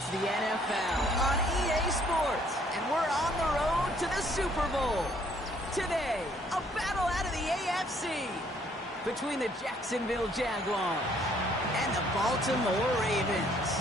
It's the NFL on EA Sports, and we're on the road to the Super Bowl. Today, a battle out of the AFC between the Jacksonville Jaguars and the Baltimore Ravens.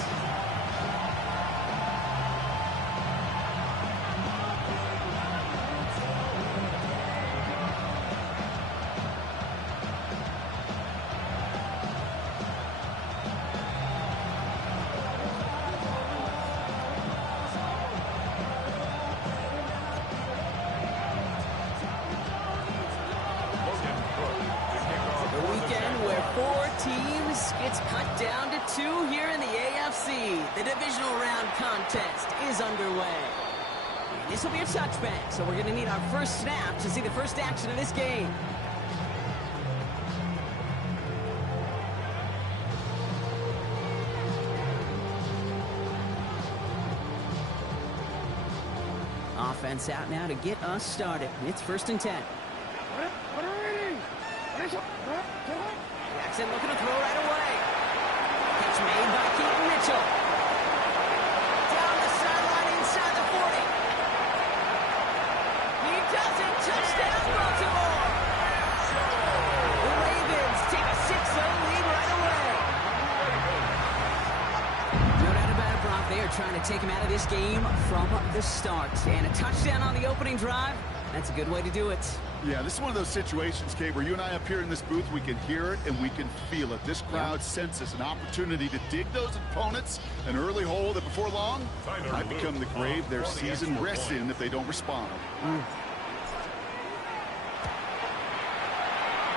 It's cut down to 2 here in the AFC. The Divisional round contest is underway. And this will be a touchback, so we're going to need our first snap to see the first action of this game. Offense out now to get us started. It's 1st and 10. Jackson looking to throw right away. Catch made by Keaton Mitchell. Down the sideline inside the 40. He does it. Touchdown, Baltimore. The Ravens take a 6-0 lead right away. No doubt about it, Brock. They are trying to take him out of this game from the start. And a touchdown on the opening drive. That's a good way to do it. Yeah, this is one of those situations, Kate, where you and I up here in this booth, we can hear it and we can feel it. This crowd senses an opportunity to dig those opponents an early hole that before long might become the grave their season rests in if they don't respond.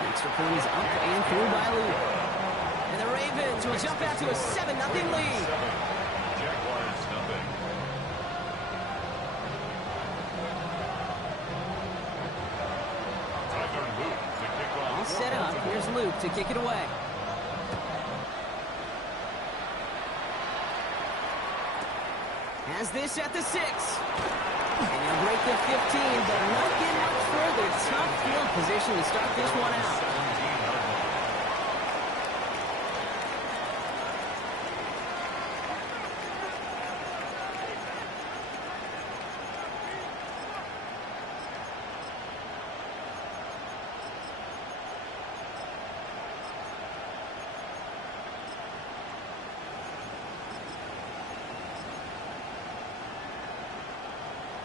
Extra point is up and through by Lee. And the Ravens will jump out to a 7-0 lead. Set up. Here's Luke to kick it away. Has this at the 6. And he'll break the 15, but won't get much further. Tough field position to start this one out.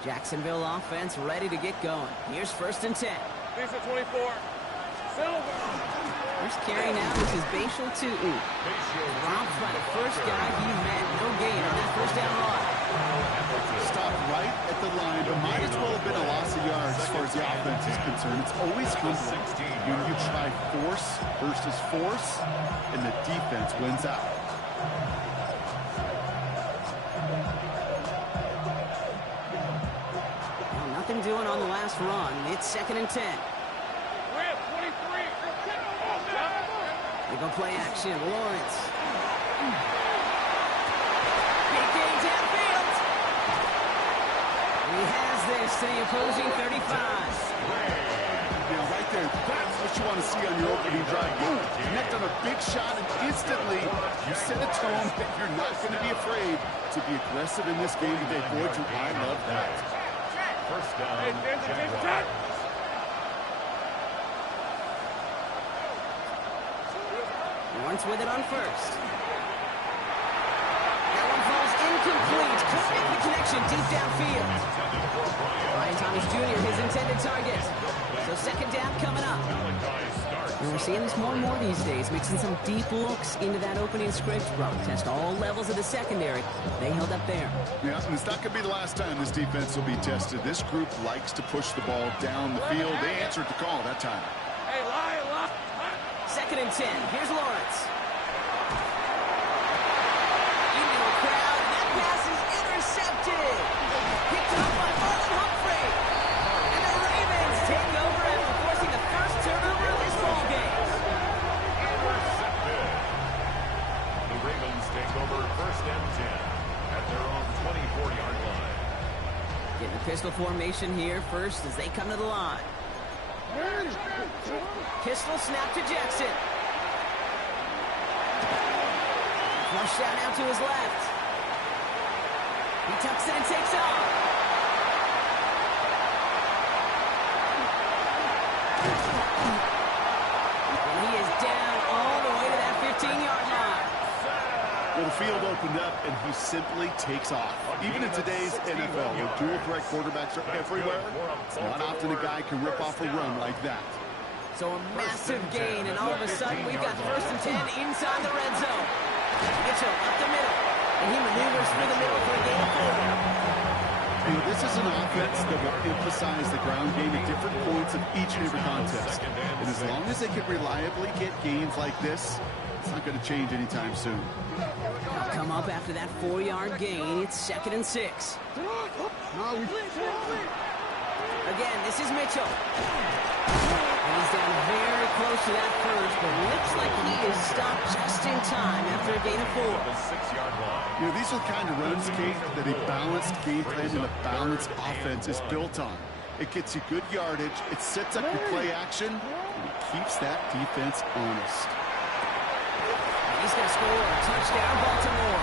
Jacksonville offense ready to get going. Here's 1st and 10. These are 24. Silver. First carry now. This is Bashal Tootin. Dropped by the first guy he met. No gain on that first down run. Stop right at the line, but might as well have been a loss of yards as far as the offense is concerned. It's always humbling when you try force versus force, and the defense wins out. Nothing doing on the last run. It's 2nd and 10. They go play action. Lawrence. Big gain downfield. He has this to the opposing 35. Yeah, right there. That's what you want to see on your opening drive. You connect on a big shot, and instantly you set a tone that you're not going to be afraid to be aggressive in this game today. Boy, do I love that. First down. Lawrence with it on 1st. That one falls incomplete. Couldn't make the connection deep downfield. Brian Thomas Jr., his intended target. So 2nd down coming up. And we're seeing this more and more these days, mixing some deep looks into that opening script. Brock test all levels of the secondary. They held up there. Yeah, and it's not going to be the last time this defense will be tested. This group likes to push the ball down the field. They answered the call that time. Hey, lie. 2nd and 10. Here's Lawrence. Into a crowd, and that pass is intercepted. Picked up by Marlon Humphrey. And the Ravens take over after forcing the first turnover of this ball game. The Ravens take over 1st and 10 at their own 24-yard line. Getting a pistol formation here first as they come to the line. Pistol snap to Jackson. Flush out now to his left. He tucks it and takes off. And he is down all the way to that 15-yard line. Well, the field opened up, and he simply takes off. Even in today's NFL, where dual-threat quarterbacks are everywhere, it's not often a guy can rip off a run like that. So a massive gain, and all of a sudden, we've got 1st and 10 inside the red zone. Mitchell up the middle, and he maneuvers through the middle for a gain of 4. You know, this is an offense that will emphasize the ground game at different points of each and every contest. And as long as they can reliably get gains like this, it's not going to change anytime soon. They'll come up after that 4-yard gain. It's 2nd and 6. Again, this is Mitchell. And he's down very close to that first, but looks like he is stopped just in time after a gain of 4. You know, these are the kind of runs, Kate, that a balanced game plan and a balanced offense is built on. It gets you good yardage, it sets up your play action, and it keeps that defense honest. He's going to score a touchdown, Baltimore.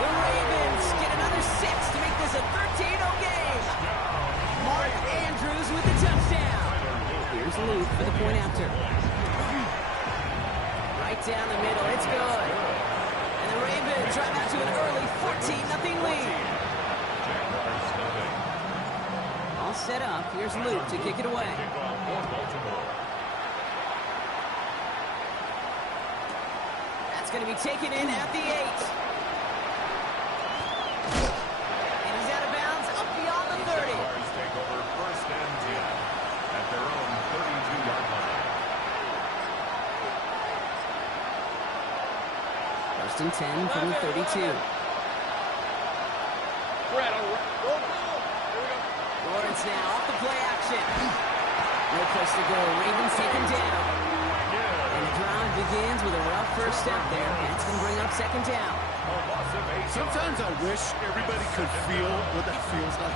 The Ravens get another 6 to make this a 13-0 game. Mark Andrews with the touchdown. Here's Luke for the point after. Right down the middle, it's good. And the Ravens drive out to an early 14-0 lead. All set up. Here's Luke to kick it away. That's going to be taken in at the 8. And he's out of bounds up beyond the 30. Take over 1st and 10 at their own 32-yard line. 1st and 10 from the 32. Lawrence now off the play action. No place to go. Ravens taken down. And the drive begins with a rough first step there. That's going to bring up 2nd down. Sometimes I wish everybody could feel what that feels like.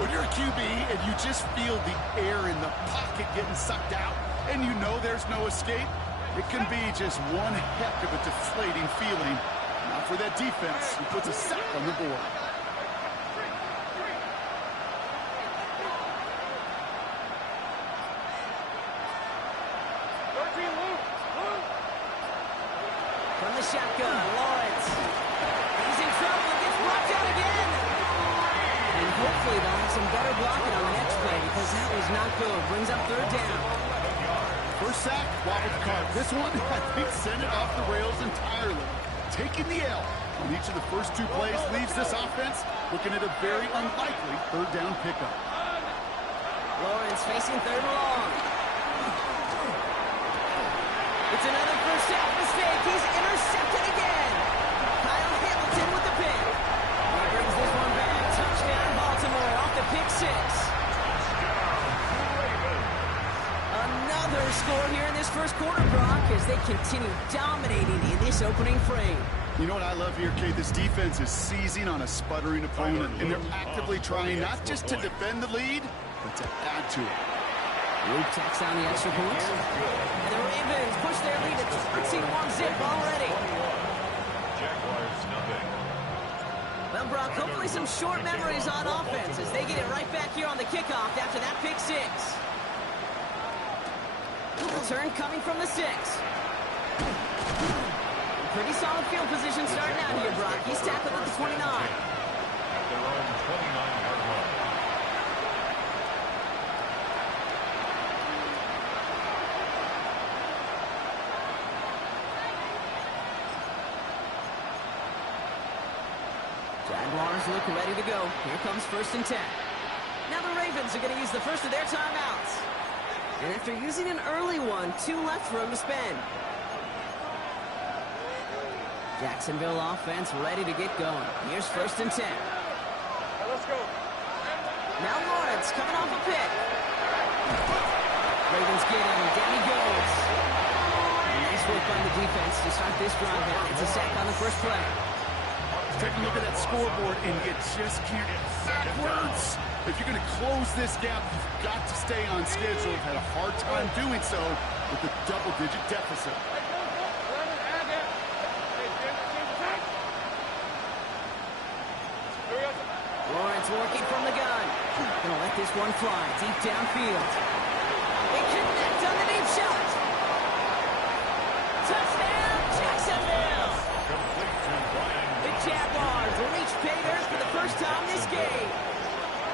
When you're a QB and you just feel the air in the pocket getting sucked out and you know there's no escape, it can be just one heck of a deflating feeling. Not for that defense who puts a sack on the board. From the shotgun, Lawrence. He's in trouble and gets brought down again. And hopefully they'll have some better blocking on the next play because that was not good. Brings up 3rd down. First sack, wobbled the cart. This one, I think, sent it off the rails entirely. Taking the L on each of the first 2 plays leaves this offense looking at a very unlikely 3rd down pickup. Lawrence facing 3rd and long. It's another first half mistake. He's intercepted again. Kyle Hamilton with the pick. He brings this one back. Touchdown, Baltimore off the pick 6. Another score here in this first quarter, Brock, as they continue dominating in this opening frame. You know what I love here, Kate? This defense is seizing on a sputtering opponent, and they're actively trying not just to defend the lead, but to add to it. Luke tacks down the extra points. And the Ravens push their lead at 13-1-zip already. Well, Brock, hopefully some short memories on offense as they get it right back here on the kickoff after that pick 6. Return coming from the 6. Pretty solid field position starting out here, Brock. He's tackled at the 29. At their own 29-yard line. Jaguars look ready to go. Here comes 1st and 10. Now the Ravens are going to use the first of their timeouts. And after using an early one, 2 left for him to spend. Jacksonville offense ready to get going. Here's 1st and 10. Let's go. Now Lawrence coming off a pick. Ravens get him. Down he goes. Nice work by the defense to start this drive out. It's a sack on the first play. Take a look at that scoreboard, and you just can't backwards. If you're going to close this gap, you've got to stay on schedule. Had a hard time doing so with a double-digit deficit. Lawrence working from the gun. Gonna let this one fly deep downfield. They connect on the deep shot. Touchdown, Jacksonville! The Jaguars reach pay dirt for the first time this game.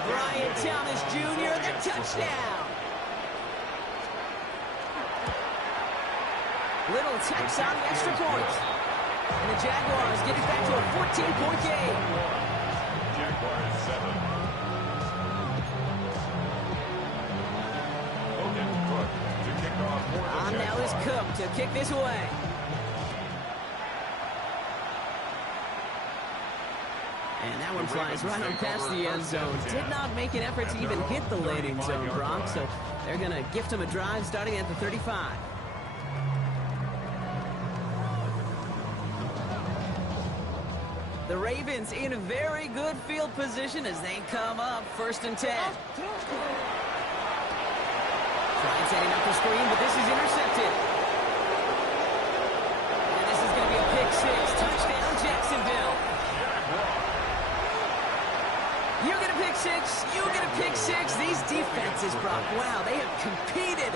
Brian Thomas Jr., the touchdown. Little Tex on the extra point. And the Jaguars get it back to a 14-point game. Jaguars 7. Logan Cook to kick off for the On now is Cook to kick this away. And that one flies right on past the end zone. Did not make an effort to even hit the landing zone, Brock. So they're going to gift him a drive starting at the 35. The Ravens in a very good field position as they come up 1st and 10. Trying setting up the screen, but this is intercepted. And this is going to be a pick 6. Touchdown, Jacksonville. You get a pick 6. You get a pick 6. These defenses, Brock, wow, they have competed.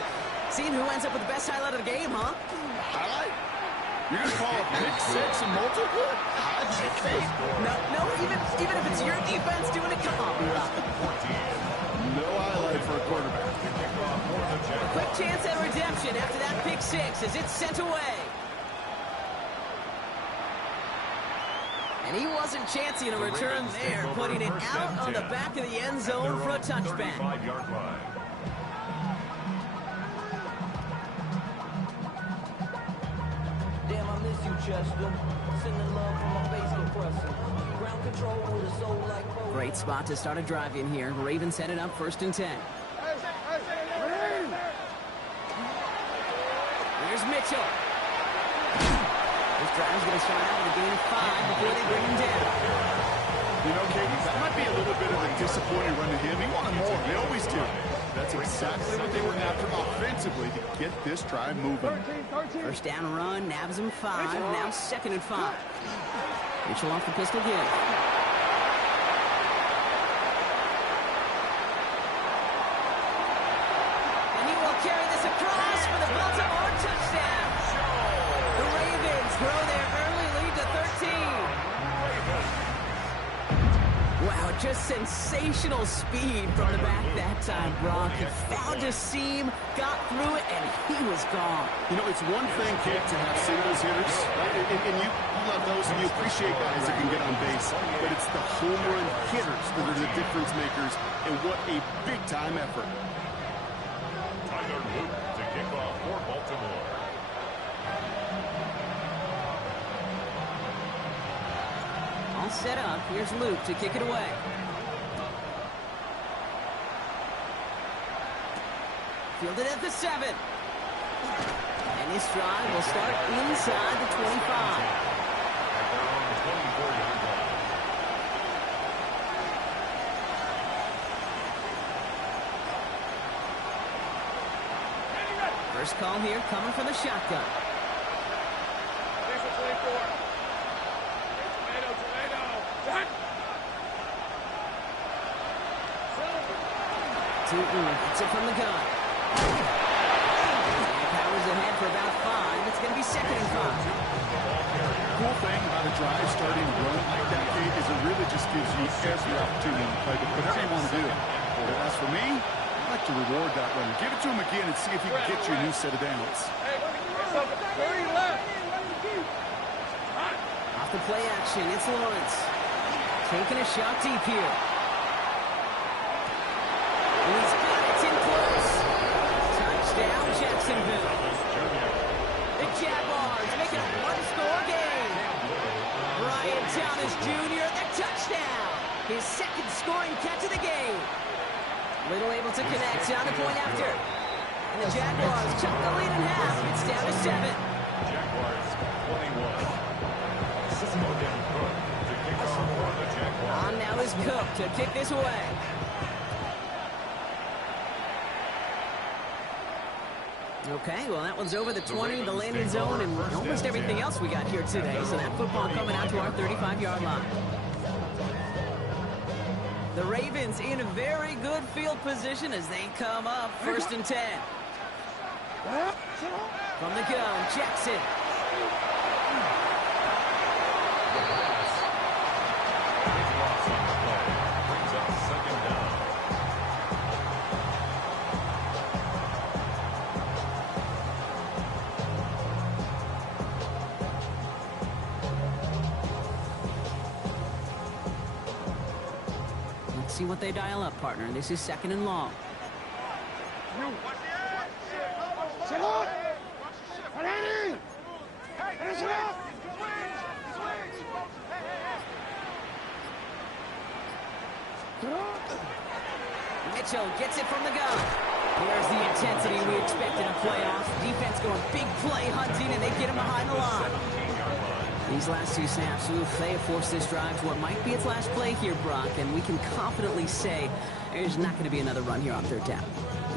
Seeing who ends up with the best highlight of the game, huh? Highlight? You're going to call a pick 6 and multiple? No, even if it's your defense doing it, come on, Brock. No highlight for a quarterback. Quick chance at redemption after that pick 6 as it's sent away. And he wasn't chancing a return there, putting it out on the back of the end zone for a touchback. Damn, I miss you, Chester. Sending love from my bass compressor. Ground control with a soul like Bo. Great spot to start a drive in here. Ravens set it up 1st and 10. Here's Mitchell. This drive's going to start out with a gain of 5 before they bring him down. You know, Katie, that might be a little bit of a disappointing run to him. He wanted more. They always do. That's exactly what they were after offensively to get this drive moving. First down run, nabs him 5. Now 2nd and 5. Mitchell off the pistol give. And he will carry this across for the Baltimore touchdown. The Ravens grow their early lead to 13. Wow, just sensational speed from the back that time, Brock. He found a seam, got through it, and he was gone. You know, it's one thing, Kate, to have singles hitters, right? And you love those, and you appreciate guys that can get on base. But it's the home run hitters that are the difference makers, and what a big-time effort. Tyler Luke to kick off for Baltimore. All set up. Here's Luke to kick it away. Fielded at the 7. And this drive will start inside the 25. At their own 24-yard line. First call here coming from the shotgun. It's it from the gun. Powers ahead for about 5. It's going to be 2nd and 5. Cool thing about a drive starting to run like that, Kate, is it really just gives you every opportunity to play whatever you want to do. But as for me, I like to reward that run. Give it to him again and see if he can get you a new set of downs. Off the play action, it's Lawrence. Taking a shot deep here. And he's got it. It's in close. Touchdown, Jacksonville. The Jaguars make it a one-score game. Brian Thomas Jr., the touchdown. His 2nd scoring catch of the game. Little able to connect on the point after. And the Jaguars cut the lead in half. It's down to 7. Jaguars 21. Logan Cook to kick off for the Jaguars. On now is Cook to kick this away. Okay, well, that one's over the 20, the landing zone, and almost everything else we got here today. So that football coming out to our 35-yard line. The Ravens in a very good field position as they come up 1st and 10. From the gun, Jackson. Brings up 2nd down. Let's see what they dial up, partner. This is 2nd and long. Mitchell gets it from the gun. There's the intensity we expect in a playoff. Defense going big play hunting, and they get him behind the line. These last 2 snaps, they have forced this drive to what might be its last play here, Brock, and we can confidently say there's not going to be another run here on 3rd down.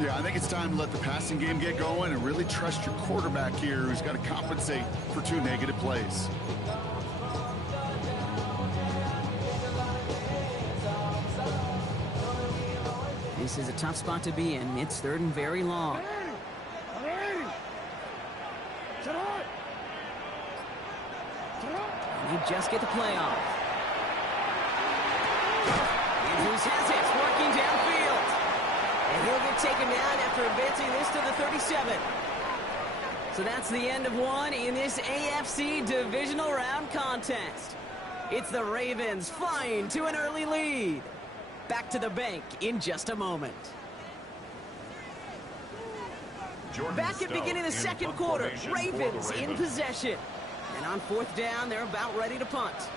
Yeah, I think it's time to let the passing game get going and really trust your quarterback here, who's got to compensate for 2 negative plays. This is a tough spot to be in. It's 3rd and very long. And they just get the play off. Andrews has it, working downfield. And he'll get taken down after advancing this to the 37. So that's the end of one in this AFC Divisional Round contest. It's the Ravens flying to an early lead. Back to the bank in just a moment. Back at beginning of the 2nd quarter, Ravens in possession. And on 4th down, they're about ready to punt.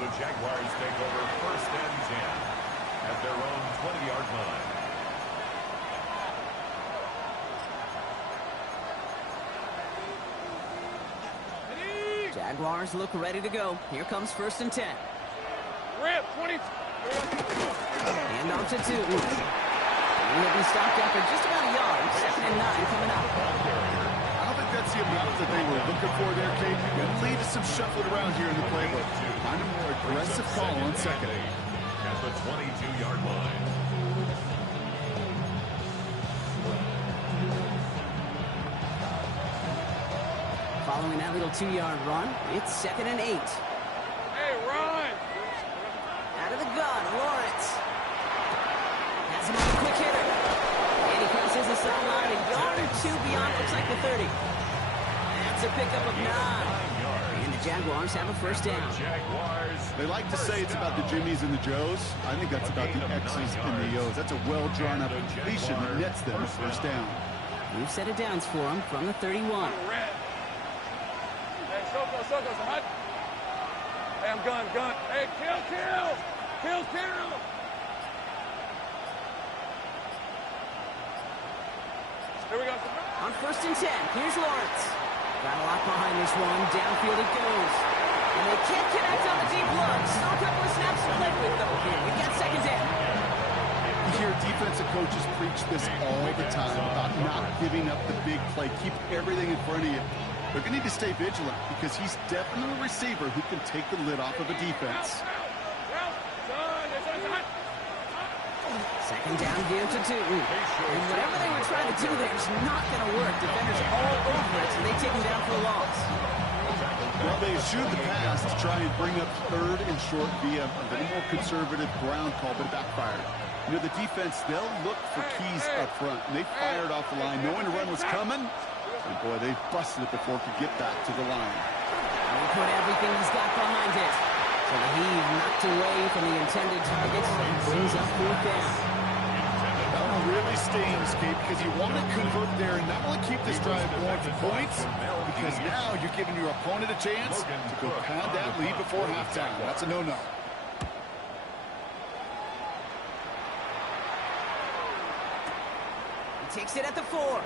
The Jaguars take over 1st and 10 at their own 20-yard line. Jaguars look ready to go. Here comes 1st and 10. Rip, 20. And on to 2. He'll be stopped after just about a yard. 2nd and 9 coming up. I don't think that's the amount that they were looking for there, Kate. Going to lead to some shuffling around here in the playbook. Find a more aggressive call on 2nd. At the 22-yard line. Following that little 2-yard run, it's 2nd and 8. Hey, run! Out of the gun, Lawrence. Has him on a quick hitter. And he crosses the sideline a yard or 2 beyond, looks like the 30. That's a pickup of 9. And the Jaguars have a 1st down. They like to say it's about the Jimmies and the Joes. I think that's about the X's and the O's. That's a well-drawn-up completion that nets them a 1st down. We've set it downs for him from the 31. Circle, hot. Hey, I'm gun. Hey, kill. Here we go. On 1st and 10, here's Lawrence. Got a lot behind this one. Downfield it goes. And they can't connect on the deep look. Still a couple of snaps to play with, though. Here, we got 2nd down. You hear defensive coaches preach this all the time about not giving up the big play. Keep everything in front of you. They're going to need to stay vigilant because he's definitely a receiver who can take the lid off of a defense. 2nd down, give to 2. And whatever they were trying to do there is not going to work. Defenders all over it, so they take him down for a loss. Well, they eschewed the pass to try and bring up 3rd and short via a little more conservative ground call, but it backfired. You know, the defense, they'll look for keys up front, and they fired off the line knowing a run was coming. And boy, they busted it before it could get back to the line. And he put everything he's got behind it. So the heave knocked away from the intended targets and brings up 4th down. That one really stings, Kate, because you want to convert there and not only keep this drive going for points, because now you're giving your opponent a chance to go pad that lead before halftime. That's a no-no. He takes it at the 4.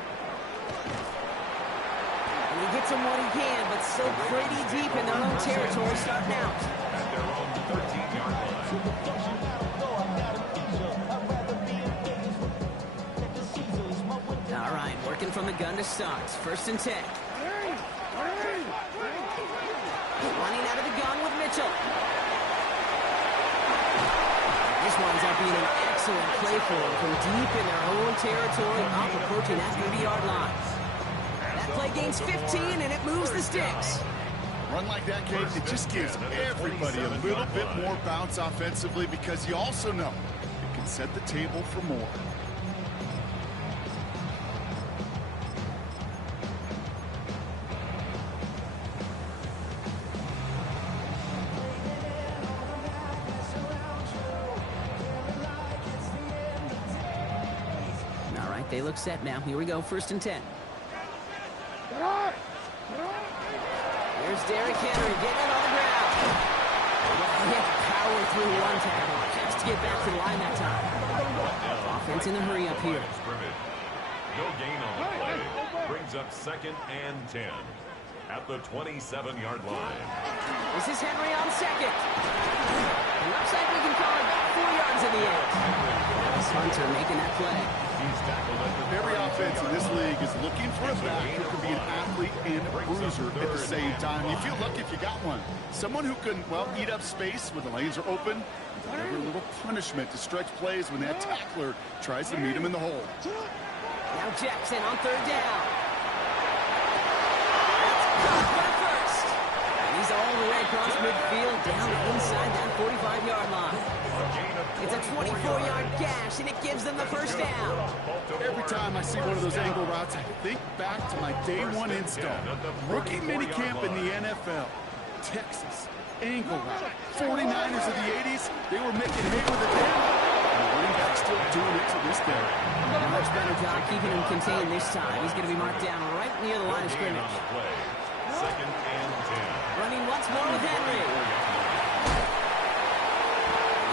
And he gets him what he can, but still pretty deep in their own territory starting out. At their own 13-yard line. All right, working Looking from the gun to start. 1st and 10. Running out of the gun with Mitchell. This winds up being an excellent play for them from deep in their own territory, up approaching that 30-yard line. That play gains 15, and it moves the sticks. Run like that, Kate, it just gives everybody a little bit more bounce offensively because you also know it can set the table for more. All right, they look set now. Here we go, 1st and 10. There's Derrick Henry getting it on the ground. He had to power through one tackle just to get back to the line that time. Offense in the hurry up here. No gain on the play. Brings up 2nd and 10 at the 27-yard line. This is Henry on 2nd. It looks like we can call it about 4 yards in the end. This Hunter making that play. He's tackled at the Every offense in this league is looking for a back who can be an athlete and a bruiser at the same time. You feel lucky if you got one. Someone who can, well, eat up space when the lanes are open, deliver a little punishment to stretch plays when that tackler tries to meet him in the hole. Now Jackson on 3rd down. That's caught for first. He's all the way across midfield, down inside that 45-yard line. It's a 24-yard gash, and it gives them the 1st down. Every time I see one of those angle routes, I think back to my day one install. Rookie minicamp in the NFL. Texas, angle route. 49ers of the 80s, they were making hay with it then. And the running back's still doing it to this day. A much better job keeping him contained this time. He's going to be marked down right near the line of scrimmage. 2nd and 10. Running once more with Henry.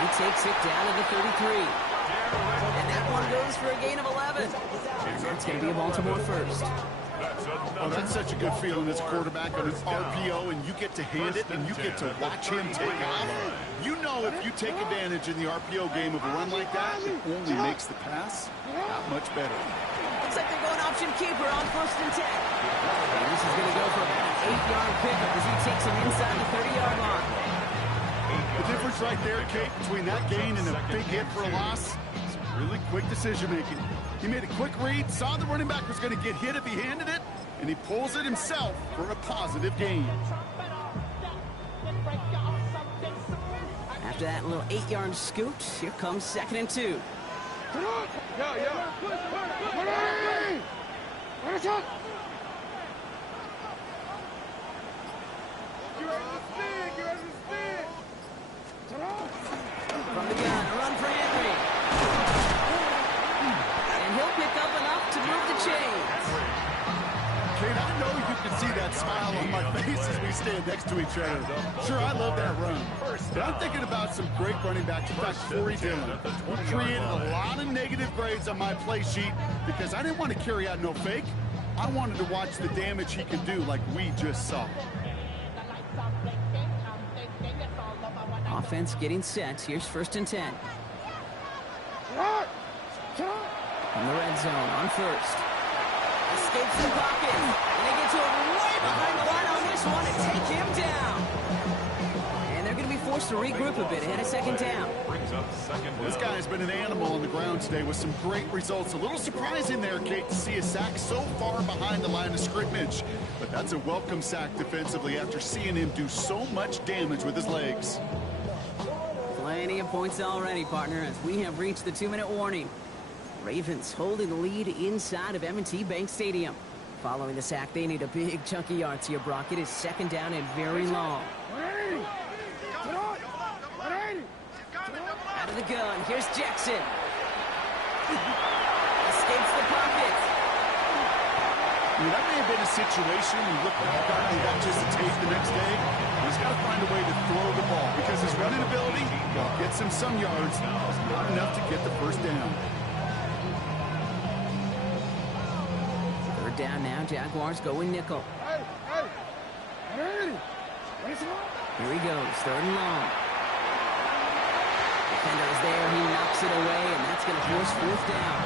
He takes it down to the 33. And that one goes for a gain of 11. It's going to be a Baltimore 1st. Oh, that's such a good feeling as a quarterback on an RPO, and you get to hand it, and you get to watch him take off. You know if you take advantage in the RPO game of a run like that, it only makes the pass that much better. Looks like they're going option keeper on 1st and 10. And this is going to go for about an 8-yard pickup as he takes him inside the 30-yard line. The difference right there, Kate, between that gain and a big hit for a loss is really quick decision-making. He made a quick read, saw the running back was going to get hit if he handed it, and he pulls it himself for a positive gain. After that little 8-yard scoot, here comes 2nd and 2. From the gun, a run for Henry. And he'll pick up enough to move the chains. Kate, I know you can see that smile on my face as we stand next to each other. Sure, I love that run. But I'm thinking about some great running backs. In fact, Corey Dillon, who created a lot of negative grades on my play sheet because I didn't want to carry out no fake. I wanted to watch the damage he can do like we just saw. Offense getting set. Here's 1st and 10. In the red zone on 1st. Escapes the pocket. And they get to him way behind the line on this one and take him down. And they're going to be forced to regroup a bit ahead of 2nd down. This guy's been an animal on the ground today with some great results. A little surprising there, Kate, to see a sack so far behind the line of scrimmage. But that's a welcome sack defensively after seeing him do so much damage with his legs. Plenty of points already, partner, as we have reached the 2-minute warning. Ravens holding the lead inside of M&T Bank Stadium. Following the sack, they need a big chunky yards here, Brock. It is 2nd down and very long. Out of the gun, here's Jackson. Escapes the pocket. That may have been a situation you look back on and got just a tape the next day. He's got to find a way to throw the ball because his running ability, well, gets him some yards, not enough to get the 1st down. 3rd down now, Jaguars going nickel. Here he goes, 3rd and long. Defender is there, he knocks it away, and that's going to force 4th down.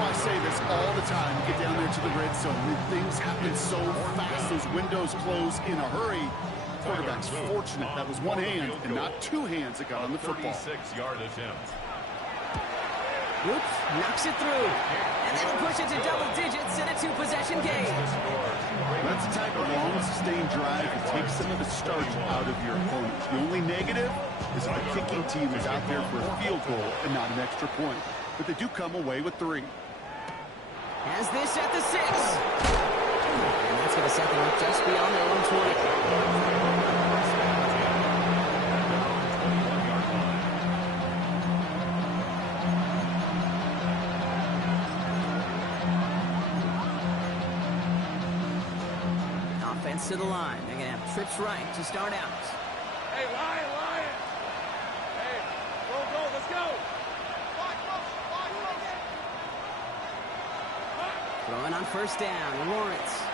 know I say this all the time. You get down there to the red zone, things happen so fast. Those windows close in a hurry. Quarterback's fortunate that was one hand and not two hands that got on the football. 36-yard attempt. Oops, knocks it through. And that'll push it to double digits in a two-possession game. That's the type of long, sustained drive that takes some of the starch out of your opponent. The only negative is if the kicking team is out there for a field goal and not an extra point. But they do come away with 3. Has this at the 6. And that's going to set them up just beyond their own 20. Offense to the line. They're going to have trips right to start out. Hey, Lion! Hey, go, let's go! Throwing on first down, Lawrence.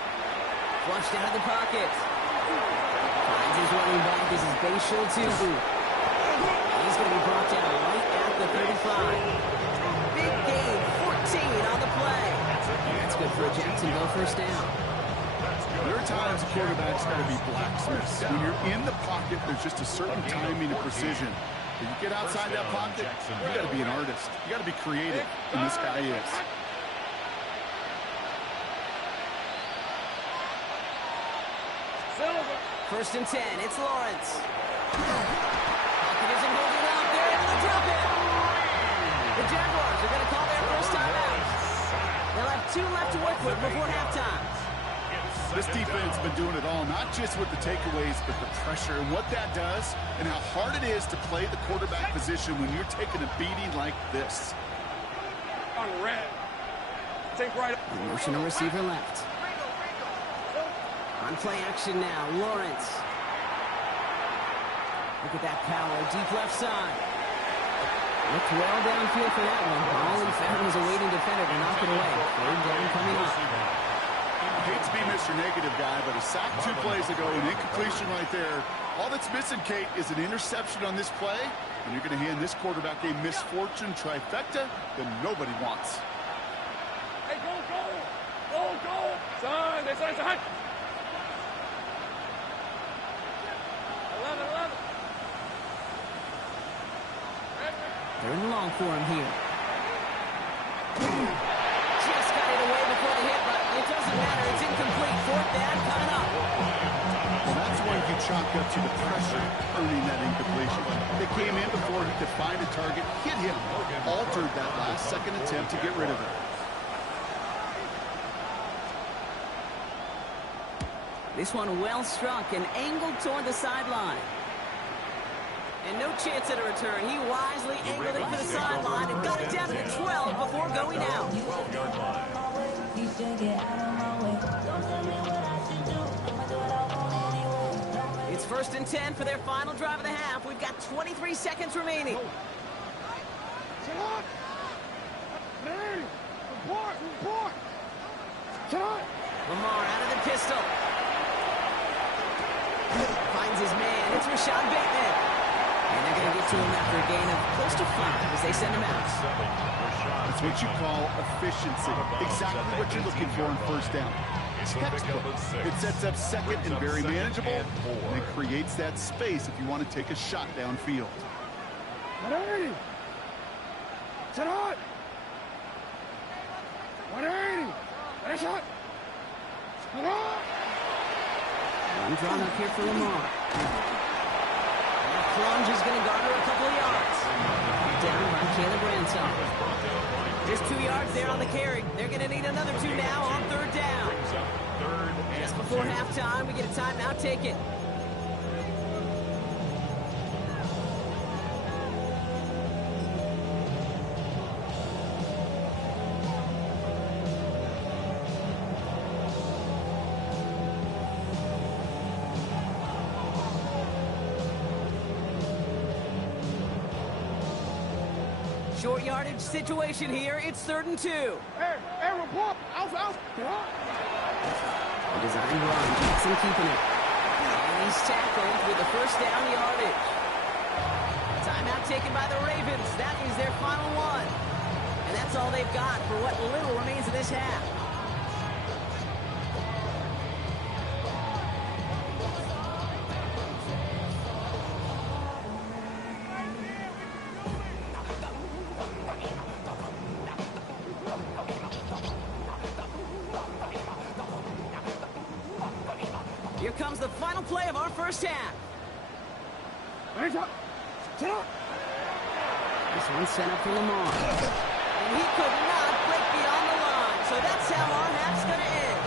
Flushed out of the pocket. Finds his running back. This is Bashal Tubu. He's going to be brought down right at the 35. Big gain, 14 on the play. That's good for a Jacksonville first down. There are times a quarterback's got to be blacksmiths. When you're in the pocket, there's just a certain timing and precision. When you get outside that pocket, you got to be an artist. You got to be creative, and this guy is. First and 10, it's Lawrence. Pocket isn't holding up. They're able to drop it. The Jaguars are going to call their first time out. They'll have 2 left to work with before halftime. This defense has been doing it all, not just with the takeaways, but the pressure and what that does and how hard it is to play the quarterback position when you're taking a beating like this. On red. Take right. Motion to receiver left. On play action now, Lawrence. Look at that power, deep left side. Looked well downfield for that one. All he found was a waiting defender to knock it away. Third down coming up. I hate to be Mr. Negative guy, but a sack 2 plays ago, an incompletion right there. All that's missing, Kate, is an interception on this play, and you're going to hand this quarterback a misfortune trifecta that nobody wants. Hey, go! Son, they say, son! 11. They're in long for him here. Just got it away before the hit, but it doesn't matter. It's incomplete. Fourth down coming up. Well, that's when you chalk up to the pressure earning that incompletion. They came in before he could find a target, hit him, altered that last-second attempt to get rid of it. This one well struck and angled toward the sideline. And no chance at a return. He wisely angled it for the sideline and got it down to the 12 before going out. 12-yard line. It's first and 10 for their final drive of the half. We've got 23 seconds remaining. Lamar out of the pistol. Finds his man. It's Rashad Bateman. And they're going to get to him after a gain of close to 5 as they send him out. That's what you call efficiency. Exactly what you're looking for on first down. Textbook. It sets up second and very manageable, and it creates that space if you want to take a shot downfield. One drawn up here for Lamar. That plunge is going to garner a couple of yards. Down by Caleb Ransom. Just 2 yards there on the carry. They're going to need another 2 now on third down. Just before halftime, we get a timeout taken. Short yardage situation here. It's 3rd and 2. Hey, report. Out. A design run. Jackson keeping it. And he's tackled with the first down yardage. Timeout taken by the Ravens. That is their final one. And that's all they've got for what little remains of this half. Here comes the final play of our first half. This one's sent up for Lamar. And he could not break beyond the line. So that's how our half's going to end.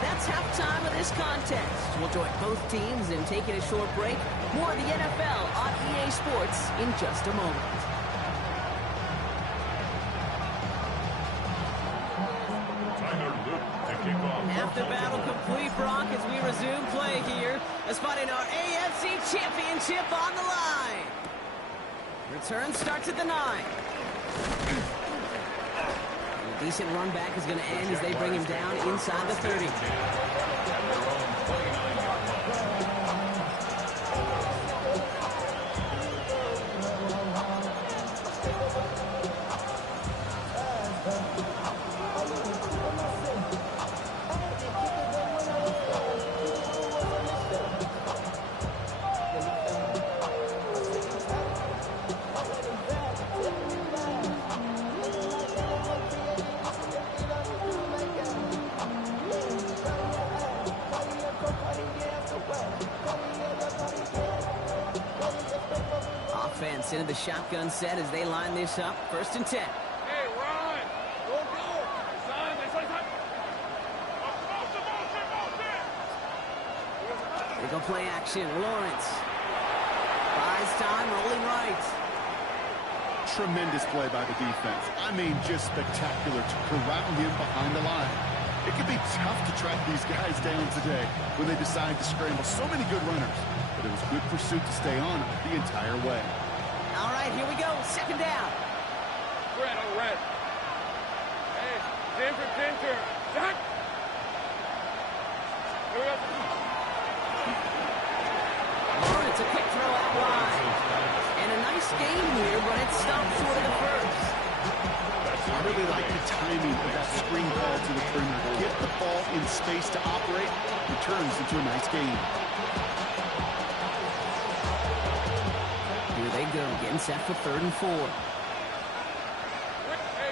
That's halftime of this contest. We'll join both teams in taking a short break. More of the NFL on EA Sports in just a moment. Half the battle complete, Brock, as we resume play here. As finding our AFC Championship on the line. Return starts at the 9. A decent run back is going to end as they bring him down inside the 30. Offense into the shotgun set as they line this up. 1st and 10. Hey, run! Go, go! Son, it's like that. They go play action. Lawrence buys time, rolling right. Tremendous play by the defense. I mean, just spectacular to corral him behind the line. It can be tough to track these guys down today when they decide to scramble. So many good runners, but it was good pursuit to stay on the entire way. All right, here we go. 2nd down. Red, oh, red. Hey, Ginger. Jack! Lawrence, a quick throw out wide. And a nice game here, but it stopped short of the first. I really like the timing of that screen call to the perimeter. Get the ball in space to operate. It turns into a nice game. Here they go, getting set for 3rd and 4. Hey,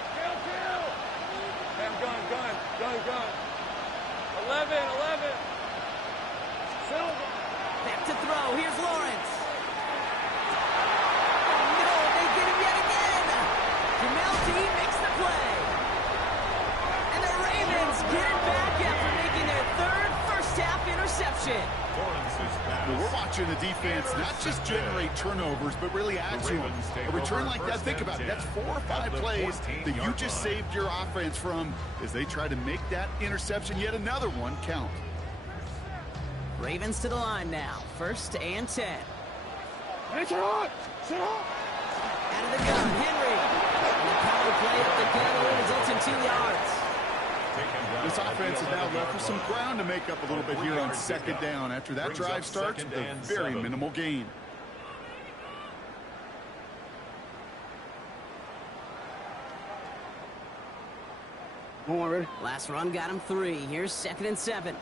kill! Hey, gun. 11. Silver. Back to throw. Here's Lawrence. Oh, no, they get him yet again. Jamel Dean makes the play. And the Ravens get it back after making their 3rd first-half interception. Well, we're watching the defense not just generate turnovers, but really add to them. A return like that, think about it. That's 4 or 5 plays that you just saved your offense from as they try to make that interception, yet another one, count. Ravens to the line now. 1st and 10. Hey, sit on! Out of the gun, Henry. And the power play up the gun results in 2 yards. This offense is now left with some ground to make up a little bit here on 2nd down. After that drive starts, a very minimal gain. Last run got him 3. Here's 2nd and 7.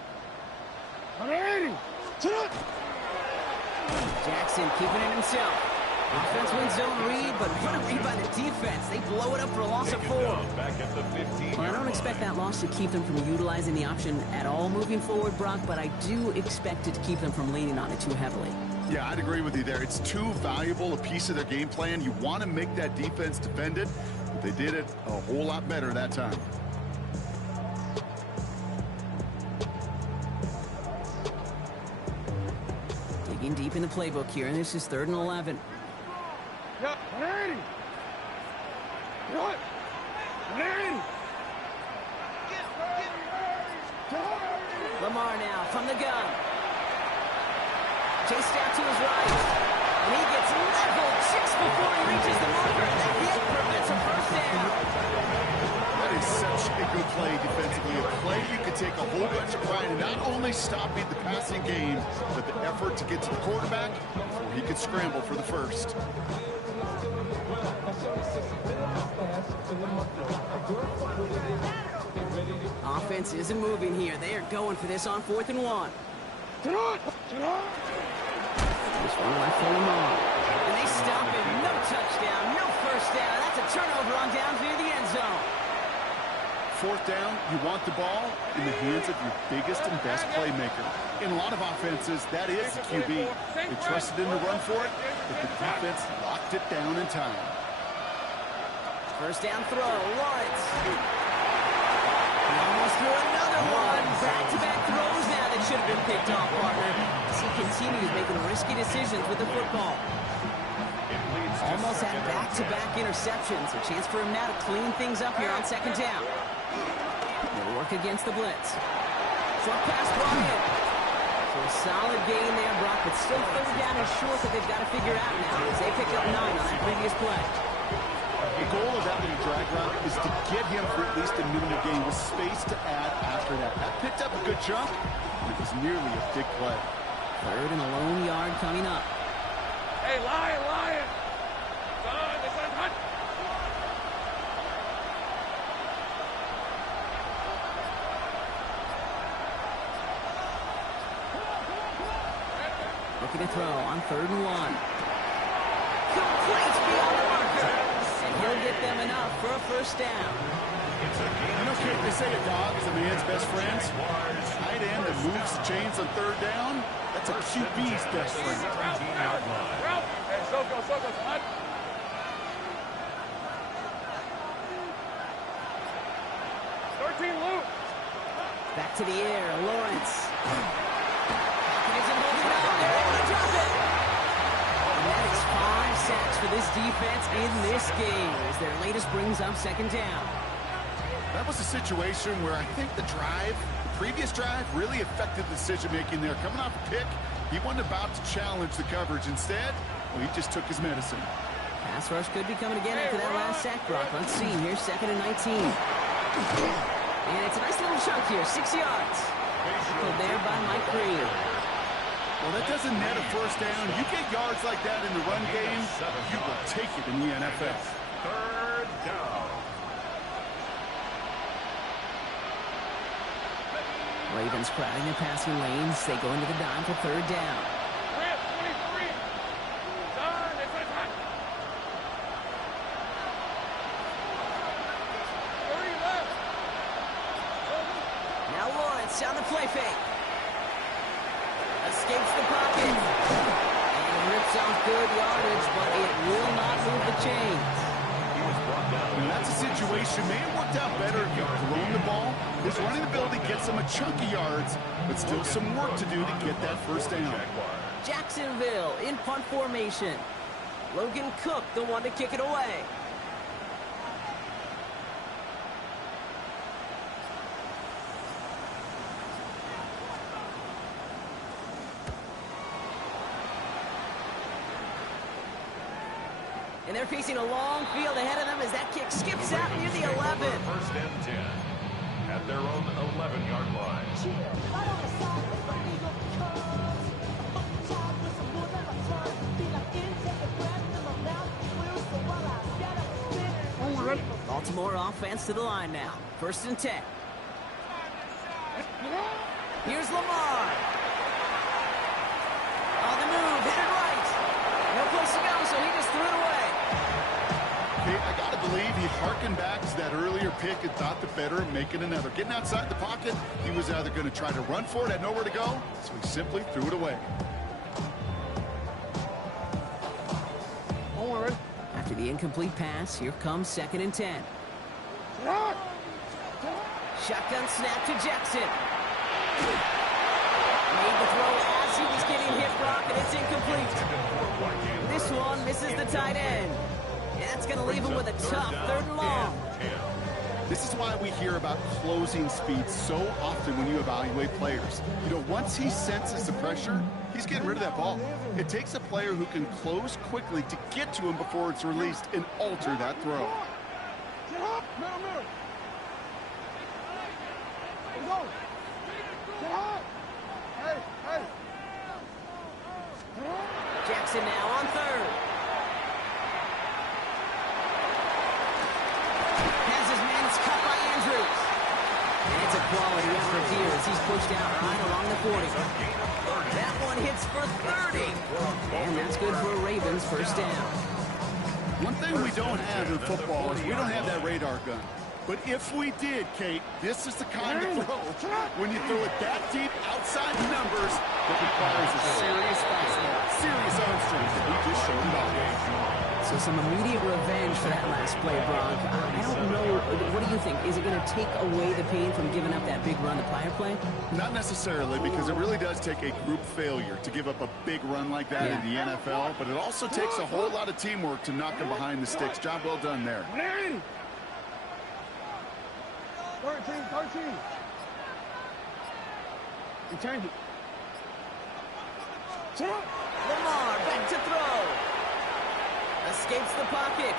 Jackson keeping it himself. Offense wins zone read, but what a read by the defense. They blow it up for a loss of 4. Well, I don't expect that loss to keep them from utilizing the option at all moving forward, Brock, but I do expect it to keep them from leaning on it too heavily. Yeah, I'd agree with you there. It's too valuable a piece of their game plan. You want to make that defense defend it, but they did it a whole lot better that time. Digging deep in the playbook here, and this is 3rd and 11. Yeah, 180. What? 180. Lamar now from the gun. Chased out to his right. And he gets leveled just before he reaches the marker. And that hit prevents a 1st down. That is such a good play defensively. A play you could take a whole bunch of pride in not only stopping the passing game, but the effort to get to the quarterback before he could scramble for the 1st. offense isn't moving here. They are going for this on 4th and 1. This one left for Lamar. And they stop it. No touchdown, no first down. That's a turnover on downs near the end zone. 4th down, you want the ball in the hands of your biggest and best playmaker. In a lot of offenses, that is the QB. They trusted him to run for it, but the defense locked it down in time. First down throw, Lawrence. He almost threw another one. Back-to-back throws now that should have been picked off, partner. As he continues making risky decisions with the football. Almost had back-to-back interceptions. A chance for him now to clean things up here on 2nd down. They'll work against the blitz. Short pass brought in. So a solid gain there, Brock, but still 3rd down and short that they've got to figure out now as they picked up 9 on that previous play. The goal of that little drag route is to get him for at least a minute a game with space to add after that. That picked up a good chunk, and it was nearly a big play. 3rd and a lone yard coming up. Hey, Lion, Lion! This is hot. Looking to throw on 3rd and 1. Complete beyond the marker. And he'll get them enough for a first down. You know, Kate, they say a dog is a man's best friend. Tight end that moves the chains on 3rd down, that's a QB's best friend. Ralph! Hey, Soko, hot. Back to the air, Lawrence. Pocket isn't holding up. They're able to drop it. And that is 5 sacks for this defense in this game as their latest brings up 2nd down. That was a situation where I think the previous drive, really affected the decision-making there. Coming off a pick, he wasn't about to challenge the coverage. Instead, well, he just took his medicine. Pass rush could be coming again after that last sack, Brock. Let's see. Here's 2nd and 19. And it's a nice little chunk here, 6 yards. Tackled there by Mike Green. Well, that doesn't net a first down. You get yards like that in the run game, you will take it in the NFL. 3rd down. Ravens crowding the passing lanes. They go into the dime for 3rd down. Now Lawrence on the play fake. Escapes the pocket. And rips off good yardage, but it will not move the chains. And that's a situation may have worked out better if you've thrown the ball. His running ability gets him a chunk of yards, but still some work to do to get that first down. Jacksonville in punt formation. Logan Cook, the one to kick it away. And they're facing a long field ahead of them as that kick skips out near the 11. 1st and 10 at their own 11-yard line. Baltimore offense to the line now. 1st and 10. Here's Lamar. On the move, hit it right. No place to go, so he just threw it away. Okay, I got to believe he harkened back to that earlier pick and thought the better of making another. Getting outside the pocket, he was either going to try to run for it, had nowhere to go, so he simply threw it away. After the incomplete pass, here comes 2nd and 10. Shotgun snap to Jackson. Made the throw as he was getting hit, Brock, and it's incomplete. This one misses the tight end. And that's going to leave him with a tough 3rd and long. This is why we hear about closing speed so often when you evaluate players. You know, once he senses the pressure, he's getting rid of that ball. It takes a player who can close quickly to get to him before it's released and alter that throw. Jackson now on 3rd. Has his man cut by Andrews. And it's a quality here as he's pushed out right along the 40. That one hits for 30. And that's good for a Ravens first down. One thing we don't have in football is we don't have that radar gun. But if we did, Kate, this is the kind of throw when you throw it that deep outside the numbers that requires a serious arm strength that he just showed it off. So some immediate revenge for that last play, Bronk. I don't know. What do you think? Is it going to take away the pain from giving up that big run the prior play? Not necessarily, because it really does take a group failure to give up a big run like that in the NFL. But it also takes a whole lot of teamwork to knock him behind the sticks. Job well done there. 13. You change it. Lamar back to throw. Escapes the pocket.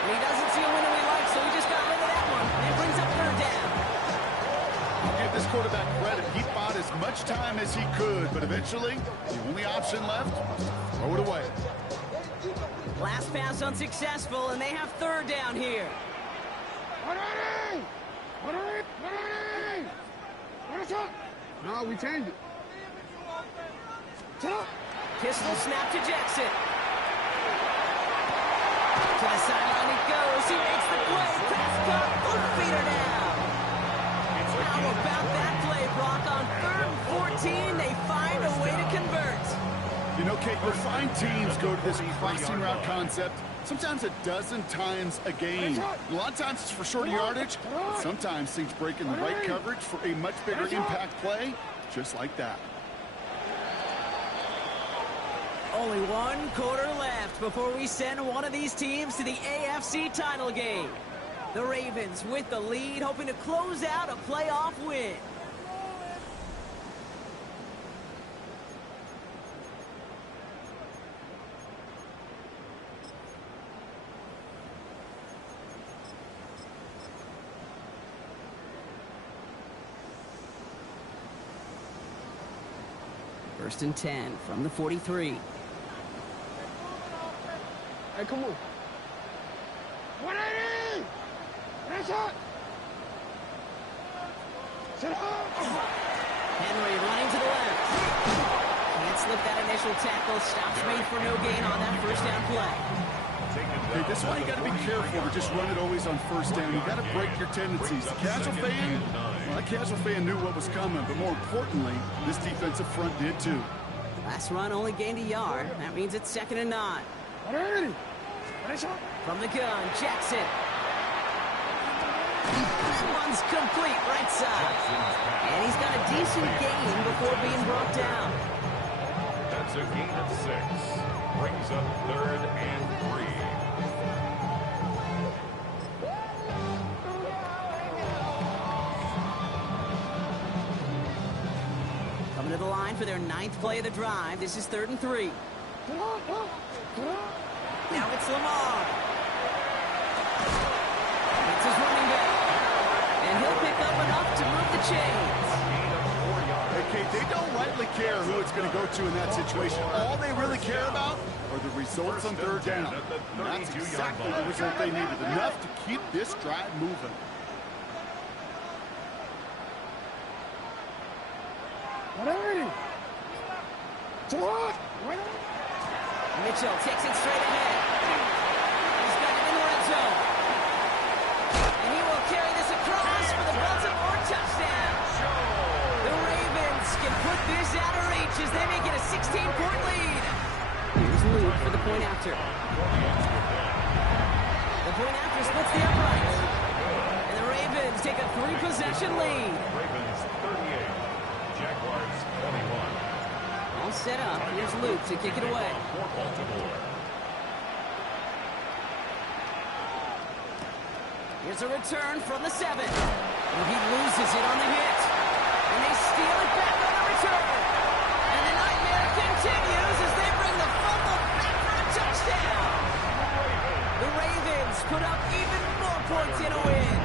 And he doesn't see a window he likes, so he just got rid of that one. And brings up third down. I'll give this quarterback credit. He bought as much time as he could, but eventually, the only option left was to throw it away. Last pass unsuccessful, and they have third down here. No, we changed it. Pistol snap to Jackson. To the sideline it goes. He makes the play. Pass caught. Both feet are down. How about that play, Brock? On 3rd and 14, they find a way to convert. You know, Kate, you'll find teams go to this crossing route concept sometimes a dozen times a game. A lot of times it's for shorter yardage, but sometimes things break in the right coverage for a much bigger impact play, just like that. Only 1 quarter left before we send one of these teams to the AFC title game. The Ravens with the lead, hoping to close out a playoff win. First and 10 from the 43. Hey, come on. 180! Nice shot! Sit up! Henry running to the left. Can't slip that initial tackle. Stops made for no gain on that first down play. Okay, this is why you got to be careful to just run it always on first down. You got to break your tendencies. The casual fan, well, that casual fan knew what was coming, but more importantly, this defensive front did too. Last run only gained a yard. That means it's 2nd and 9. From the gun, Jackson. Runs complete, right side. And he's got a decent gain before being brought down. That's a gain of 6. Brings up 3rd and 3. Coming to the line for their 9th play of the drive. This is 3rd and 3. Now it's Lamar. It's his running back. And he'll pick up enough to move the chains. Hey, Kate, they don't rightly care who it's going to go to in that situation. All they really care about are the results on 3rd down. And that's exactly the result they needed. Enough to keep this drive moving. Mitchell takes it straight ahead. He's got it in the red zone. And he will carry this across for the Baltimore touchdown. The Ravens can put this out of reach as they make it a 16-point lead. Here's Luke for the point after. The point after splits the upright. And the Ravens take a 3-possession lead. Ravens 38. Jaguars 21. All set up. Here's Luke to kick it away. For Baltimore. Here's a return from the 7. And he loses it on the hit. And they steal it back on the return. And the nightmare continues as they bring the fumble back for a touchdown. The Ravens put up even more points in a win.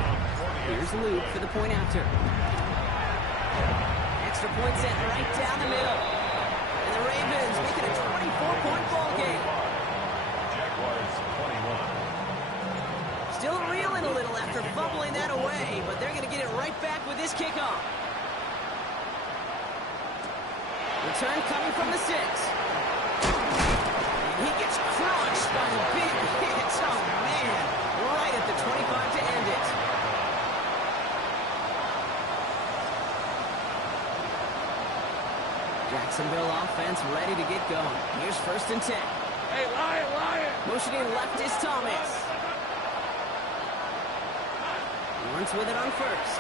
Here's Luke for the point after. Extra point sent right down the middle. And the Ravens make it a 24-point ball game. Jaguars 21. Still reeling a little after after fumbling that away, but they're going to get it right back with this kickoff. Return coming from the 6. And he gets crushed by a big hit. Oh, man. Right at the 25 to end it. Jacksonville offense ready to get going. Here's 1st and 10. Hey, Lion! Motioning left is Thomas. Lawrence with it on 1st.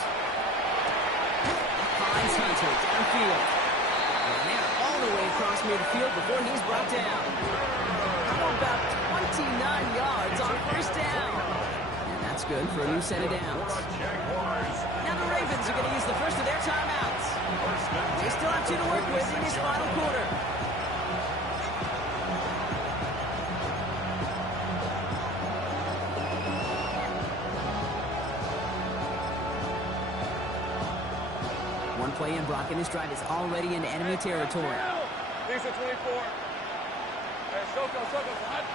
Finds Hunter downfield. And they're all the way across midfield before he's brought down. How about 29 yards on 1st down? And that's good for a new set of downs. Now the Ravens are going to use the first of their timeouts. They still have 2 to work with in this final quarter. One play in, Brock, and this drive is already into enemy territory. These are 24. Hey, Soko, hot.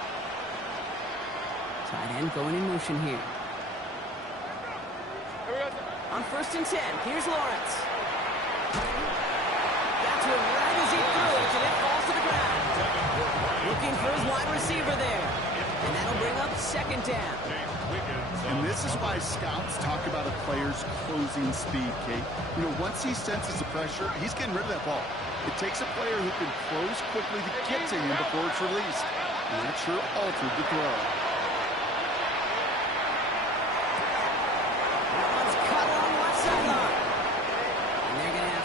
Tight end going in motion here. On 1st and 10, here's Lawrence. Got to him right as he threw it, and it falls to the ground. Looking for his wide receiver there. And that'll bring up 2nd down. And this is why scouts talk about a player's closing speed, Kate. You know, once he senses the pressure, he's getting rid of that ball. It takes a player who can close quickly to get to him before it's released. And that sure altered the throw.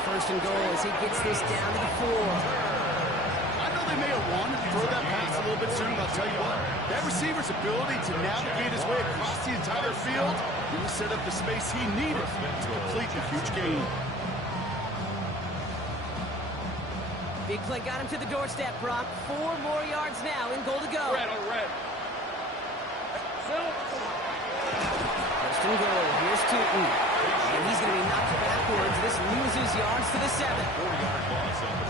First and goal as he gets this down to the 4. I know they may have wanted to throw that pass a little bit sooner, but I'll tell you what, that receiver's ability to navigate his way across the entire field really set up the space he needed to complete a huge gain. Big play got him to the doorstep, Brock. 4 more yards now in goal to go. Red. First and goal. Here's Tootin. And he's going to be knocked backwards. This loses yards to the 7.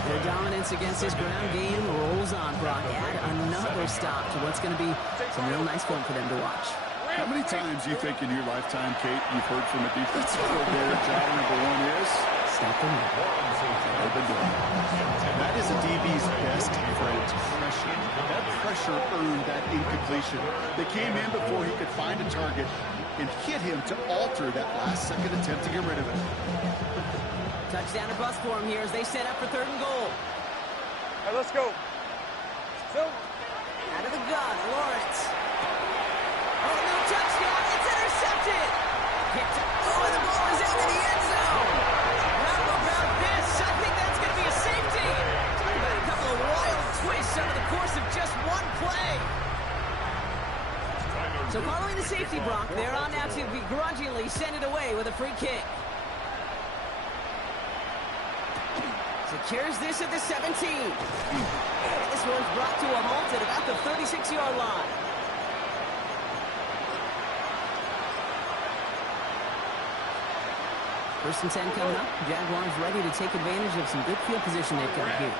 Their dominance against this ground game rolls on, Brock. Add another stop to what's going to be some real nice film for them to watch. How many times do you think in your lifetime, Kate, you've heard from a defensive coordinator, job number 1 is? Stop the run. That is a DB's best friend, pressure. That pressure earned that incompletion. They came in before he could find a target and hit him to alter that last-second attempt to get rid of it. Touchdown or bust for him here as they set up for 3rd and goal. All right, let's go. Out of the gun, Lawrence. Oh, no touchdown. It's intercepted. Picked up. Oh, and the ball is out of the end zone. How about this? I think that's going to be a safety. Talk about a couple of wild twists over the course of just one play. So following the safety, Brock, they're on now to begrudgingly send it away with a free kick. Secures this at the 17. And this one's brought to a halt at about the 36-yard line. First and 10 coming up. Jaguars ready to take advantage of some good field position they've got here.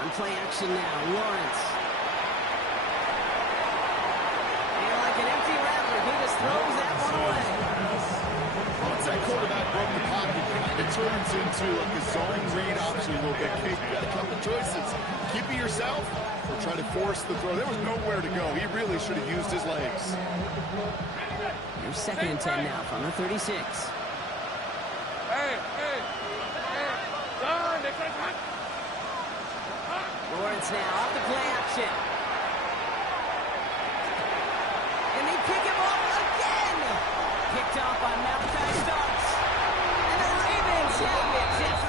On play action now, Lawrence. And like an empty rattler, he just throws that one away. Once that quarterback broke the pocket, it turns into like a zone read option a little bit. Kate, you got a couple of choices. Keep it yourself or try to force the throw. There was nowhere to go. He really should have used his legs. Here's 2nd and 10 now from the 36. Hey. Done. Lawrence now off the play action. And they pick him off again. Picked off by Malachi Starks. And the Ravens have it.